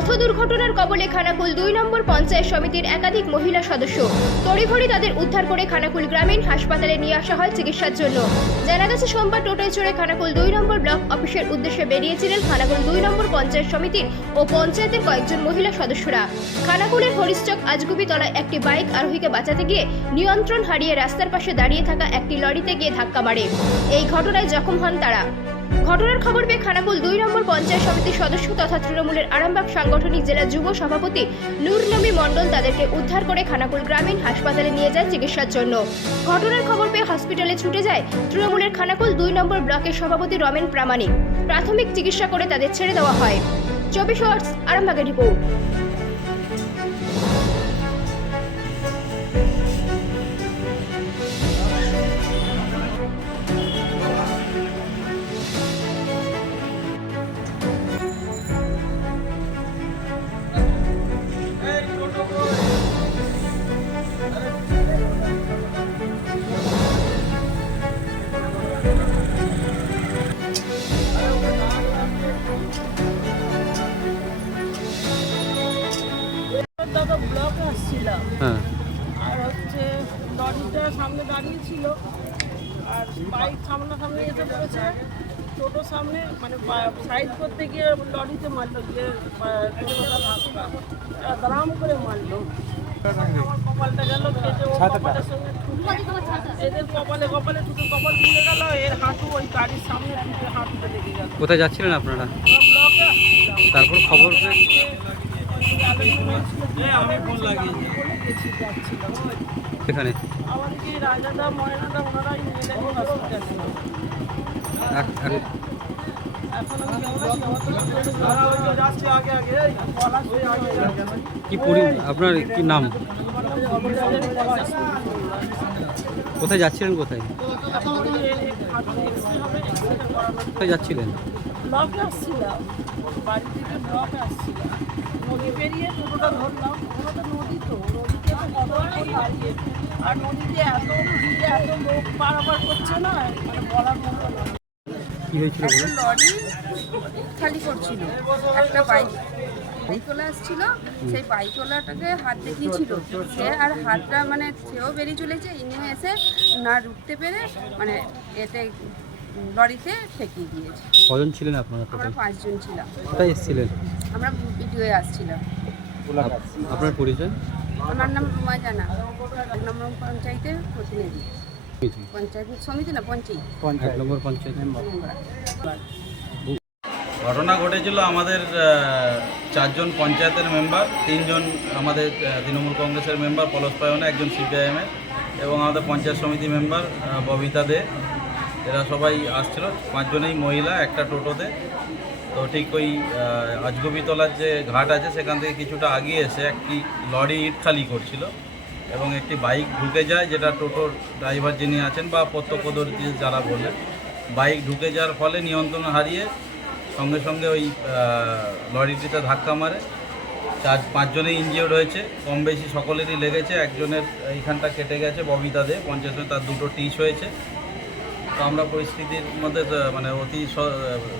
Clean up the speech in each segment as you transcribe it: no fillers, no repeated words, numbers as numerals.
পথ দুর্ঘটনার কবলে খানাকুল ২ নম্বর পঞ্চায়েত সমিতির একাধিক মহিলা সদস্য। তড়িঘড়ি তাদের উদ্ধার করে খানাকুল গ্রামীণ হাসপাতালে নিয়ে আসা হয় চিকিৎসার জন্য। জানা গেছে, সোমবার টোটোয় চড়ে খানাকুল ২ নম্বর ব্লক অফিসের উদ্দেশ্যে বেরিয়েছিলেন খানাকুল ২ নম্বর পঞ্চায়েত সমিতির ও পঞ্চায়েতের কয়েকজন মহিলা সদস্যরা। খানাকুলের হরিশচক আজগুবিতলায় একটি বাইক আরোহীকে বাঁচাতে গিয়ে নিয়ন্ত্রণ হারিয়ে রাস্তার পাশে দাঁড়িয়ে থাকা একটি লরিতে গিয়ে ধাক্কা মারে। এই ঘটনায় জখম হন তারা। ঘটনার খবর পেয়ে খানাকুল ২ নম্বর পঞ্চায়েত সমিতির সদস্য তথা তৃণমূলের আরামবাগ সাংগঠনিক জেলা যুব সভাপতি নূর নবী মণ্ডল তাদেরকে উদ্ধার করে খানাকুল গ্রামীণ হাসপাতালে নিয়ে যায় চিকিৎসার জন্য। ঘটনার খবর পেয়ে হসপিটালে ছুটে যায় তৃণমূলের খানাকুল ২ নম্বর ব্লকের সভাপতি রমেন প্রামাণিক। প্রাথমিক চিকিৎসা করে তাদের ছেড়ে দেওয়া হয়। 24 আওয়ার্স আরামবাগের রিপোর্ট। দাদা ব্লকে আসছিলাম, হ্যাঁ, আর হচ্ছে লরিটা সামনে দাঁড়িয়ে ছিল, আর বাইক সামনাসামনি এসে পড়েছে। টোটো সামনে মানে সাইড করতে গিয়ে লরিতে মারলো, গিয়ে টোটোটা ধাক্কা দারাম করে মারলো। আমার কপালটা গেল কেটে, ও কপালের সঙ্গে এদের কপালে কপালে ঠুকে কপাল খুলে গেল, এর হাঁটু ওই গাড়ির সামনে ঠুকে হাঁটুতে লেগে গেল। কোথায় যাচ্ছিলেন আপনারা? আমরা ব্লকে আসছিলাম, তারপর খবর পেয়ে আমি ফোন লাগিয়েছি যাচ্ছিলাম। এখানে আমাদেরকে রাজাদা ময়নাদা ওনারাই নিয়ে গেলেন হসপিটালে। এখন আমি কি আপনার কি নাম? কোথায় যাচ্ছিলেন? কোথায় যাচ্ছিলেন? ব্লকে আসছিলাম, বাড়ি থেকে ব্লকে আসছিলাম। নদী পেরিয়ে টোটোটা ধরলাম। ওটা তো নদী, তো নদীতে তো কতক্ষণ দাঁড়িয়ে, আর নদীতে এত লোক পারাপার করছে না, মানে বলার মতো না। কি হয়েছিল? একটা লরি খালি করছিল, একটা বাইকওয়ালা আসছিল, সেই বাইকওয়ালাটাকে হাত দেখিয়েছিল, সে আর হাতটা মানে সেও বেরিয়ে চলেছে, ইনিও এসে না রুখতে পেরে মানে এতে লরিতে ঠেকিয়ে দিয়েছে। কজন ছিলেন আপনারা? আমরা 5 জন ছিলাম। কোথায় এসেছিলেন? আমরা ভিডিওয়ে আসছিলাম। আপনার পরিচয়? আমার নাম রুমা জানা, 1 নম্বর পঞ্চায়েতের প্রতিনিধি। পঞ্চায়েত সমিতি না, পঞ্চায়েত 1 নম্বর পঞ্চায়েত মেম্বার। ঘটনা ঘটেছিল আমাদের 4 জন পঞ্চায়েতের মেম্বার, 3 জন আমাদের তৃণমূল কংগ্রেসের মেম্বার পলসপায়নে, একজন সিপিআইএমের, এবং আমাদের পঞ্চায়েত সমিতি মেম্বার ববিতা দে। এরা সবাই আসছিল, 5 জনেই মহিলা, একটা টোটোতে। তো ঠিক ওই আজগবিতলার যে ঘাট আছে সেখান থেকে কিছুটা আগিয়ে এসে একটি লরি ইট খালি করছিল এবং একটি বাইক ঢুকে যায়, যেটা টোটোর ড্রাইভার যিনি আছেন বা প্রত্যক্ষদর্শী যারা বললেন, বাইক ঢুকে যাওয়ার ফলে নিয়ন্ত্রণ হারিয়ে সঙ্গে সঙ্গে ওই লরিটিতে ধাক্কা মারে। 4-5 জনেই ইনজিওর্ড হয়েছে, কম বেশি সকলেরই লেগেছে। একজনের এইখানটা কেটে গেছে, ববিতা দে, পঞ্চায়েতে তার 2টো টিচ হয়েছে। তো আমরা পরিস্থিতির মধ্যে মানে অতি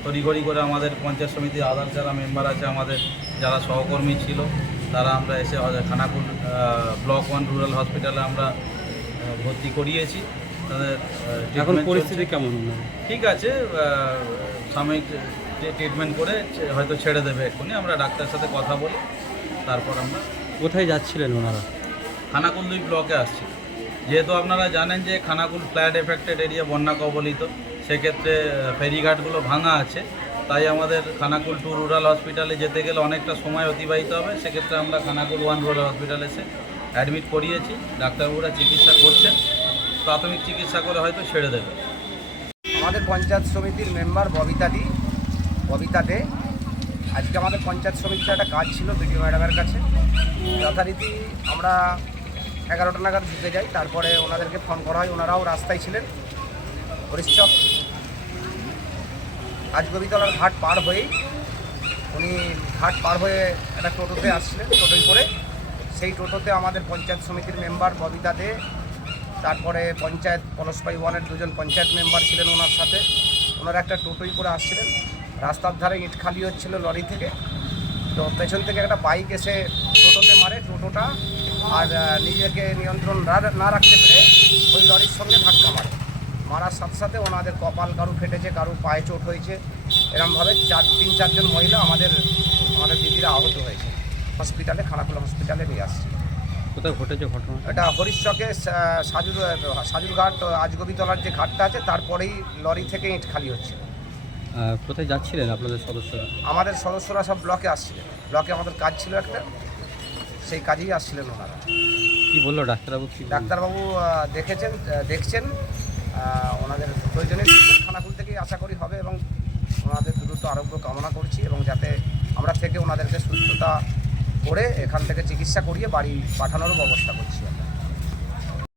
তড়িঘড়ি করে আমাদের পঞ্চায়েত সমিতির আদার যারা মেম্বার আছে, আমাদের যারা সহকর্মী ছিল, তারা আমরা এসে খানাকুল ব্লক 1 রুরাল হসপিটালে আমরা ভর্তি করিয়েছি। তাদের এখন পরিস্থিতি কেমন? ঠিক আছে, সাময়িক ট্রিটমেন্ট করে হয়তো ছেড়ে দেবে এক্ষুনি। আমরা ডাক্তারের সাথে কথা বলি, তারপর আমরা। কোথায় যাচ্ছিলেন ওনারা? খানাকুল 2 ব্লকে আসছি। যেহেতু আপনারা জানেন যে খানাকুল ফ্ল্যাড এফেক্টেড এরিয়া, বন্যা কবলিত, সেক্ষেত্রে ফেরিঘাটগুলো ভাঙা আছে, তাই আমাদের খানাকুল 2 রুরাল হসপিটালে যেতে গেলে অনেকটা সময় অতিবাহিত হবে। সেক্ষেত্রে আমরা খানাকুল 1 রুরাল হসপিটালে এসে অ্যাডমিট করিয়েছি। ডাক্তারবাবুরা চিকিৎসা করছেন, প্রাথমিক চিকিৎসা করে হয়তো ছেড়ে দেবে। আমাদের পঞ্চায়েত সমিতির মেম্বার ববিতা দে, আজকে আমাদের পঞ্চায়েত সমিতিতে একটা কাজ ছিল বিডিও ম্যাডামের কাছে। যথারীতি আমরা 11টা নাগাদ ঢুকে যাই, তারপরে ওনাদেরকে ফোন করা হয়, ওনারাও রাস্তায় ছিলেন। হরিশচক আজগবিতলার ঘাট পার হয়েই উনি ঘাট পার হয়ে একটা টোটোতে আসছিলেন, টোটোয় করে। সেই টোটোতে আমাদের পঞ্চায়েত সমিতির মেম্বার ববিতা দে, তারপরে পঞ্চায়েত পলসপাই 1-এর 2 জন পঞ্চায়েত মেম্বার ছিলেন ওনার সাথে। ওনারা একটা টোটোই করে আসছিলেন, রাস্তার ধারে ইট খালি হচ্ছিল লরি থেকে। তো পেছন থেকে একটা বাইক এসে টোটোতে মারে, টোটোটা আর নিজেকে নিয়ন্ত্রণ না রাখতে পেরে ওই লরির সঙ্গে ধাক্কা মারার সাথে সাথে ওনাদের কপাল কারু ফেটেছে, কারু পায়ে চোট হয়েছে। এরকমভাবে 3-4 মহিলা আমাদের দিদিরা আহত হয়েছে। হসপিটালে, খানাকুল হসপিটালে নিয়ে আসছে। কোথায় ঘটেছে ঘটনা? এটা হরিশচকে সাজুর ঘাট, আজগবিতলার যে ঘাটটা আছে তারপরেই লরি থেকে ইট খালি হচ্ছে। কোথায় যাচ্ছিলেন আপনাদের সদস্যরা? আমাদের সদস্যরা সব ব্লকে আসছিলেন, ব্লকে আমাদের কাজ ছিল একটা, সেই কাজেই আসছিলেন ওনারা। কি বললো ডাক্তারবাবু? কি বললো? ডাক্তারবাবু দেখছেন ওনাদের প্রয়োজনে খানাকুল থেকেই আশা করি হবে এবং ওনাদের দ্রুত আরোগ্য কামনা করছি এবং যাতে আমরা থেকে ওনাদেরকে সুস্থতা করে এখান থেকে চিকিৎসা করিয়ে বাড়ি পাঠানোরও ব্যবস্থা করছি আমরা।